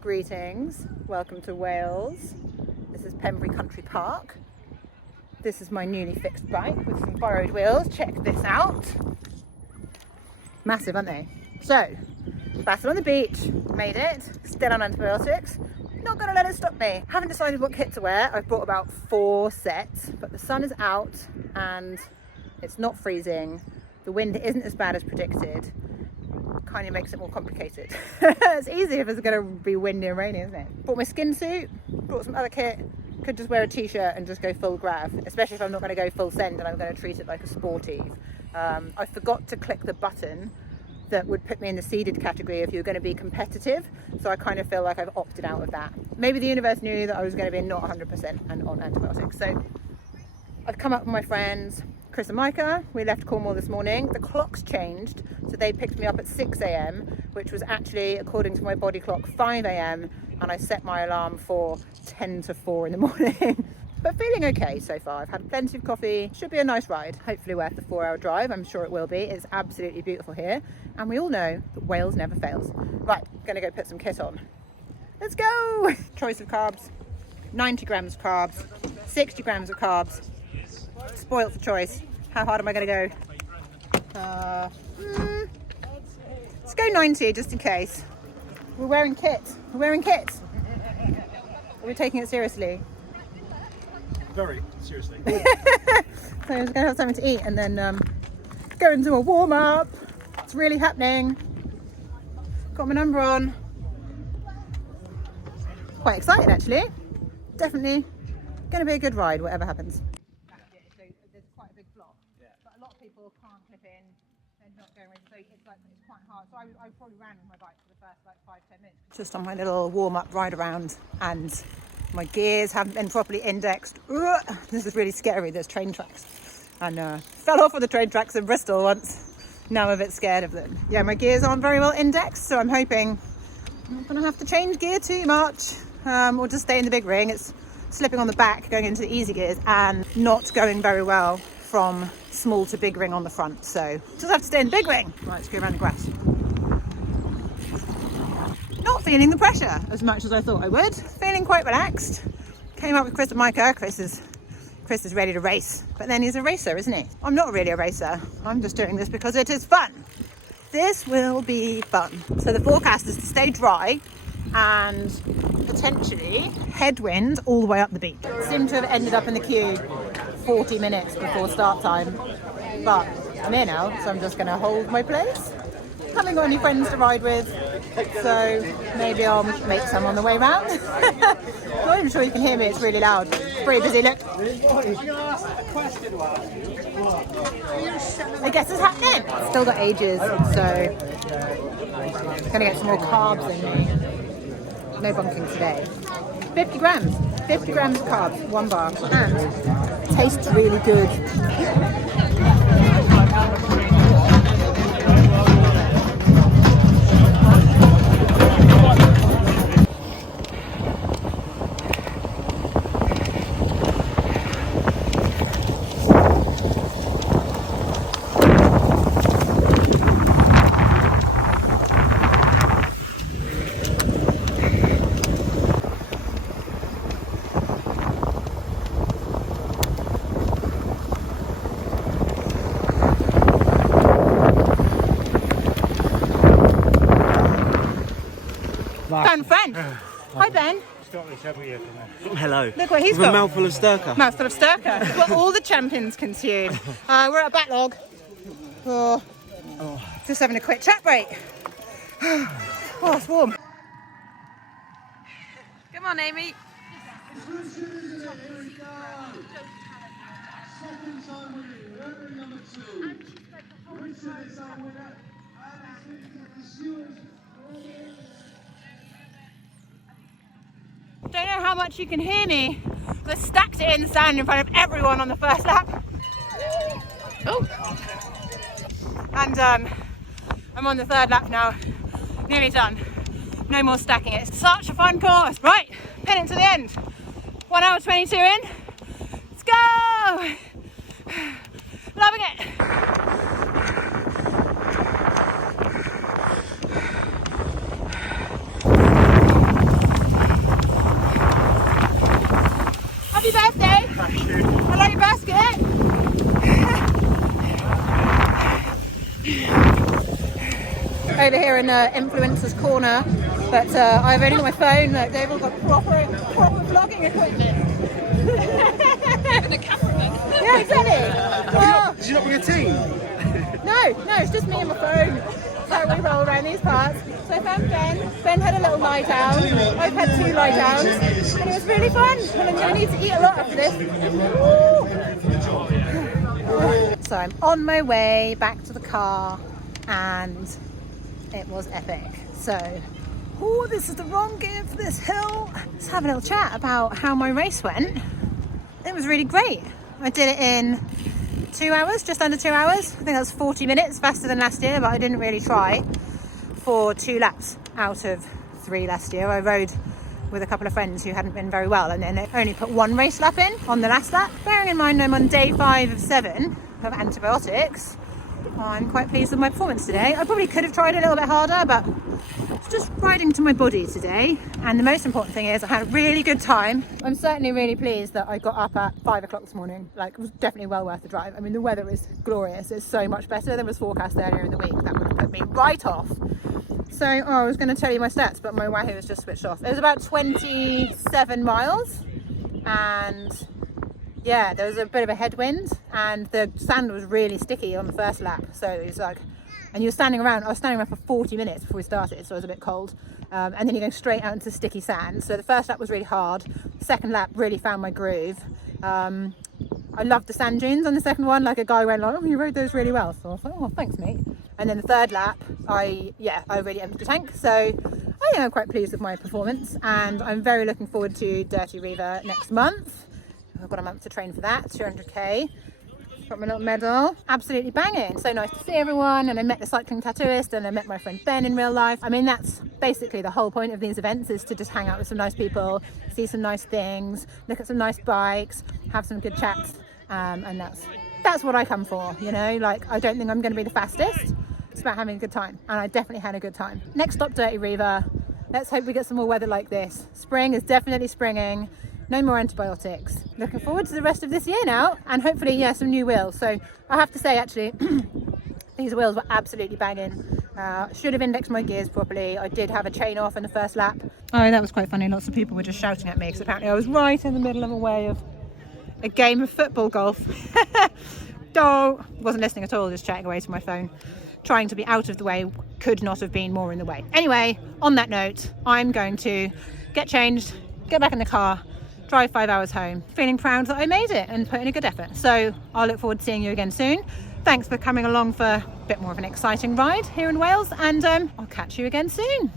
Greetings, welcome to Wales. This is Pembrey Country Park. This is my newly fixed bike with some borrowed wheels. Check this out. Massive, aren't they? So, battle on the beach, made it, still on antibiotics. Not gonna let it stop me. Haven't decided what kit to wear. I've bought about 4 sets, but the sun is out and it's not freezing. The wind isn't as bad as predicted. Kind of makes it more complicated. It's easy if it's gonna be windy and rainy, isn't it? Bought my skin suit, brought some other kit. Could just wear a t-shirt and just go full grav, especially if I'm not gonna go full send and I'm gonna treat it like a sportive. I forgot to click the button that would put me in the seeded category if you're going to be competitive, so I kind of feel like I've opted out of that. Maybe the universe knew that I was going to be not 100% and on antibiotics. So I've come up with my friends Chris and Meike. We left Cornwall this morning. The clocks changed, so they picked me up at 6 a.m, which was actually, according to my body clock, 5 a.m, and I set my alarm for 10 to 4 in the morning. But feeling okay so far. I've had plenty of coffee. Should be a nice ride. Hopefully worth the 4-hour drive. I'm sure it will be. It's absolutely beautiful here. And we all know that Wales never fails. Right, gonna go put some kit on. Let's go! Choice of carbs. 90 grams of carbs. 60 grams of carbs. Spoilt for choice. How hard am I gonna go? Let's go 90 just in case. We're wearing kit. We're wearing kit. Are we taking it seriously? Very seriously. So I was going to have something to eat and then go into a warm-up. It's really happening. Got my number on. Quite excited actually. Definitely going to be a good ride, whatever happens. So there's quite a big block, but a lot of people can't clip in. They're not going with, so it's quite hard. So I probably ran with my bike for the first 5-10 minutes. Just on my little warm-up ride around, and my gears haven't been properly indexed. Ugh, this is really scary, there's train tracks. And fell off of the train tracks in Bristol once. Now I'm a bit scared of them. Yeah, my gears aren't very well indexed, so I'm hoping I'm not gonna have to change gear too much. Or just stay in the big ring. It's slipping on the back, going into the easy gears, and not going very well from small to big ring on the front. So just have to stay in the big ring. Right, let's go around the grass. Not feeling the pressure as much as I thought I would. Feeling quite relaxed. Came up with Chris and Meike. Chris is ready to race, but then he's a racer, isn't he? I'm not really a racer. I'm just doing this because it is fun. This will be fun. So the forecast is to stay dry and potentially headwind all the way up the beach. Seem to have ended up in the queue 40 minutes before start time, but I'm here now, so I'm just going to hold my place. Haven't got any friends to ride with, so maybe I'll make some on the way round. Not even sure you can hear me, it's really loud. It's pretty busy, look. I guess it's happening. Still got ages, so gonna get some more carbs in me. No bunking today. 50 grams of carbs, 1 bar, and tastes really good. Found a friend. Hi Ben. Hello. Look what he's With got. a mouthful of Sturka. Mouthful of Sturka. It's what all the champions consume. We're at a backlog. Just having a quick chat break. Oh, it's warm. Come on, Amy. Don't know how much you can hear me, but I stacked it in the sand in front of everyone on the first lap. Oh. And I'm on the 3rd lap now, nearly done. No more stacking it. It's such a fun course. Right, pin it to the end. 1 hour 22 in. Let's go! Loving it. over here in Influencers Corner, but I've only got my phone. Look, they've all got proper vlogging equipment. Even the cameraman. Yeah, exactly. Oh. Did you not bring a team? No, it's just me and my phone. So we roll around these parts. So I found Ben. Ben had a little lie down. I've had 2 lie downs, and it was really fun. And I'm going to need to eat a lot after this. Woo. So I'm on my way back to the car, and it was epic. So, oh, this is the wrong gear for this hill. Let's have a little chat about how my race went. It was really great. I did it in 2 hours, just under 2 hours. I think that's 40 minutes faster than last year, but I didn't really try for 2 laps out of 3 last year. I rode with a couple of friends who hadn't been very well, and then they only put 1 race lap in on the last lap. Bearing in mind I'm on day 5 of 7 of antibiotics, I'm quite pleased with my performance today. I probably could have tried a little bit harder, but it's just riding to my body today. And the most important thing is I had a really good time. I'm certainly really pleased that I got up at 5 o'clock this morning. Like, it was definitely well worth the drive. I mean, the weather is glorious. It's so much better than was forecast earlier in the week. That would have put me right off. So, I was going to tell you my stats, but my Wahoo was just switched off. It was about 27 miles, and yeah, there was a bit of a headwind, and the sand was really sticky on the first lap. So it was like, and you're standing around. I was standing around for 40 minutes before we started, so it was a bit cold. And then you're going straight out into sticky sand. So the first lap was really hard. The second lap really found my groove. I loved the sand dunes on the second one. Like, a guy went like, "Oh, you rode those really well." So I was like, "Oh, thanks, mate." And then the third lap, I really emptied the tank. So I think I'm quite pleased with my performance, and I'm very looking forward to Dirty Reaver next month. I've got a month to train for that, 200k. Got my little medal. Absolutely banging. So nice to see everyone, and I met the cycling tattooist, and I met my friend Ben in real life. I mean, that's basically the whole point of these events, is to just hang out with some nice people, see some nice things, look at some nice bikes, have some good chats, and that's what I come for, you know. Like, I don't think I'm going to be the fastest. It's about having a good time, and I definitely had a good time. Next stop, Dirty Reaver. Let's hope we get some more weather like this. Spring is definitely springing. No more antibiotics. Looking forward to the rest of this year now, and hopefully, yeah, some new wheels. So I have to say, actually, these wheels were absolutely banging. Should have indexed my gears properly. I did have a chain off in the first lap. Oh, that was quite funny. Lots of people were just shouting at me because apparently I was right in the middle of a game of football golf. Wasn't listening at all, just chatting away to my phone. Trying to be out of the way, could not have been more in the way. Anyway, on that note, I'm going to get changed, get back in the car, drive 5 hours home, feeling proud that I made it and put in a good effort. So I'll look forward to seeing you again soon. Thanks for coming along for a bit more of an exciting ride here in Wales, and I'll catch you again soon.